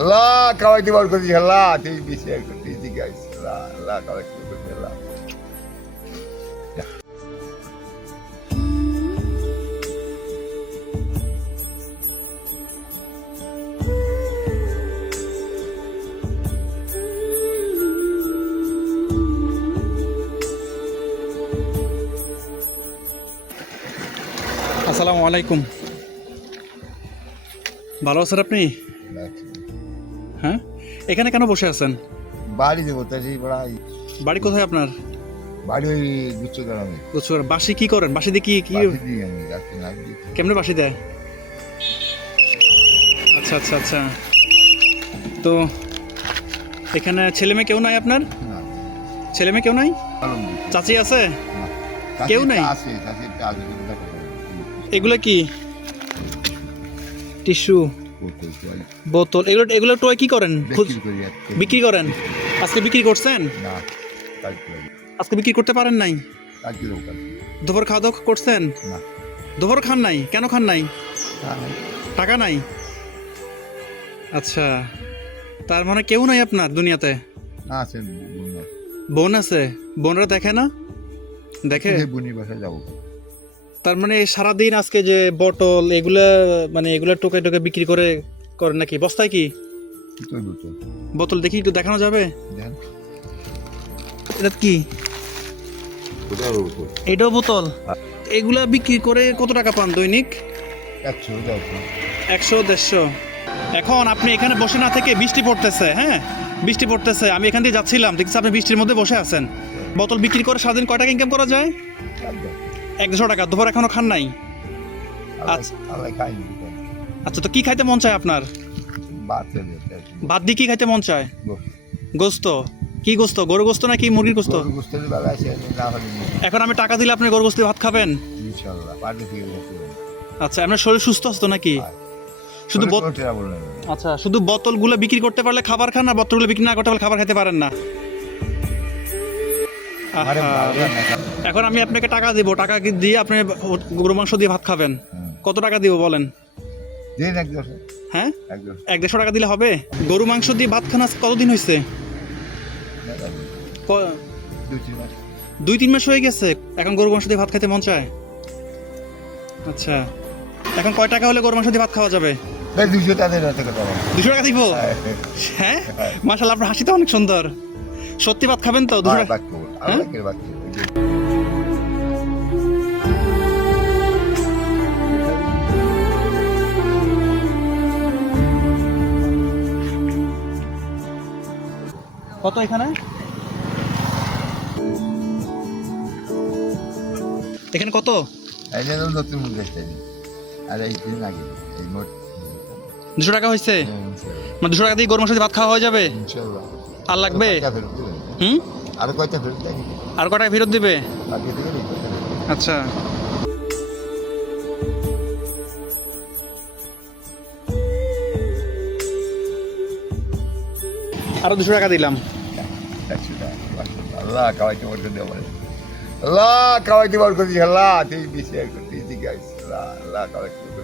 আল্লাহ খাওয়াইতে বার করছি আল্লাহ তুই বেশি আর করতেছি গাইস আল্লাহ আল্লাহ খাওয়াইতে বার করছি আল্লাহ আসসালামু আলাইকুম। ভালো আছেন আপনি? হ্যাঁ, এখানে কেন বসে আছেন? বাড়ি দেবো তাই বড়াই বাড়ি কোথায় আপনার? বাড়ি ওই গুচ্ছ গ্রামে বুঝছো, বাসি কি করেন? বাসি দিয়ে কি আমি রাখছি না কেমনে বাসি দেয়? আচ্ছা আচ্ছা আচ্ছা, তো এখানে ছেলে মেয়ে কেউ নাই আপনার? না ছেলে মেয়ে কেউ নাই? চাচি আছে? কেউ নাই? আছে চাষি আছে এগুলো কি? টিস্যু, বোতল, এগুলো এগুলো টোয় কি করেন? বিক্রি করেন? আজকে বিক্রি করছেন? না আজকে বিক্রি করতে পারেন নাই? দুপুর খাওয়া দাওয়া করছেন? না দুপুর খান নাই? কেন খান নাই? টাকা নাই? আচ্ছা, তার মানে কেউ নাই আপনার দুনিয়াতে? আছে বোন আছে? বোনরা দেখে না? দেখে? বোনের বাসায় যাবো। তার মানে সারাদিন আজকে যে বটল এগুলা, মানে এগুলা টোকে টোকে বিক্রি করে করেন নাকি? বস্তায় কি বোতল? দেখি একটু দেখানো যাবে? এটা কি? এটাও বোতল? এগুলা বিক্রি করে কত টাকা পান দৈনিক? 100-150। এখন আপনি এখানে বসে না থেকে, বৃষ্টি পড়তেছে, হ্যাঁ বৃষ্টি পড়তেছে, আমি এখান দিয়ে যাচ্ছিলাম, দেখছি আপনি বৃষ্টির মধ্যে বসে আছেন। বোতল বিক্রি করে সারাদিন কয় টাকা ইনকাম করা যায়? 100 টাকা। দুপুর এখনো খান নাই? আচ্ছা, তো কি খাইতে মন চায় আপনার? ভাত দিয়ে কি খাইতে মন চায়? গোস্ত? কি গোস্ত? গরু গোস্ত নাকি মুরগির গোস্ত? এখন আমি টাকা দিলে আপনি গরু গোস্ত দিয়ে ভাত খাবেন? আচ্ছা, আপনার শরীর সুস্থ আছে তো নাকি? শুধু আচ্ছা, শুধু বোতলগুলো বিক্রি করতে পারলে খাবার খান, আর বোতলগুলো বিক্রি না করতে পারলে খাবার খেতে পারেন না? এখন আমি আপনাকে টাকা দিব, টাকা দিয়ে আপনি গরু মাংস দিয়ে ভাত খাবেন। কত টাকা দিব বলেন? হ্যাঁ, 100-150 টাকা দিলে হবে? গরু মাংস দিয়ে ভাত খান আজ কতদিন হয়েছে? 2-3 মাস হয়ে গেছে। এখন গরু মাংস দিয়ে ভাত খাইতে মন চায়? আচ্ছা, এখন কয় টাকা হলে গরু মাংস দিয়ে ভাত খাওয়া যাবে? 200 টাকা দিব? হ্যাঁ, মাশাআল্লাহ, আপনার হাসি তো অনেক সুন্দর। সত্যি ভাত খাবেন তো? 200 টাকা? কত এখানে? এখানে কত? নতুন আর এই দিন আগে এই মোট 200 টাকা হয়েছে? মানে 200 টাকা দিয়ে গরু মাংস দিয়ে ভাত খাওয়া হয়ে যাবে? আর লাগবে? আর কয়টা ফেরত দেয়? আর কয় টাকা ফেরত দিবে? আচ্ছা, আরো 200 টাকা দিলাম। আল্লাহ খাওয়াইতে বার করে দেওয়া আল্লাহ খাওয়াইতে বার করছি আল্লাহ তুই বেশি আর করতেছি গাইস আল্লাহ আল্লাহ খাওয়াইতে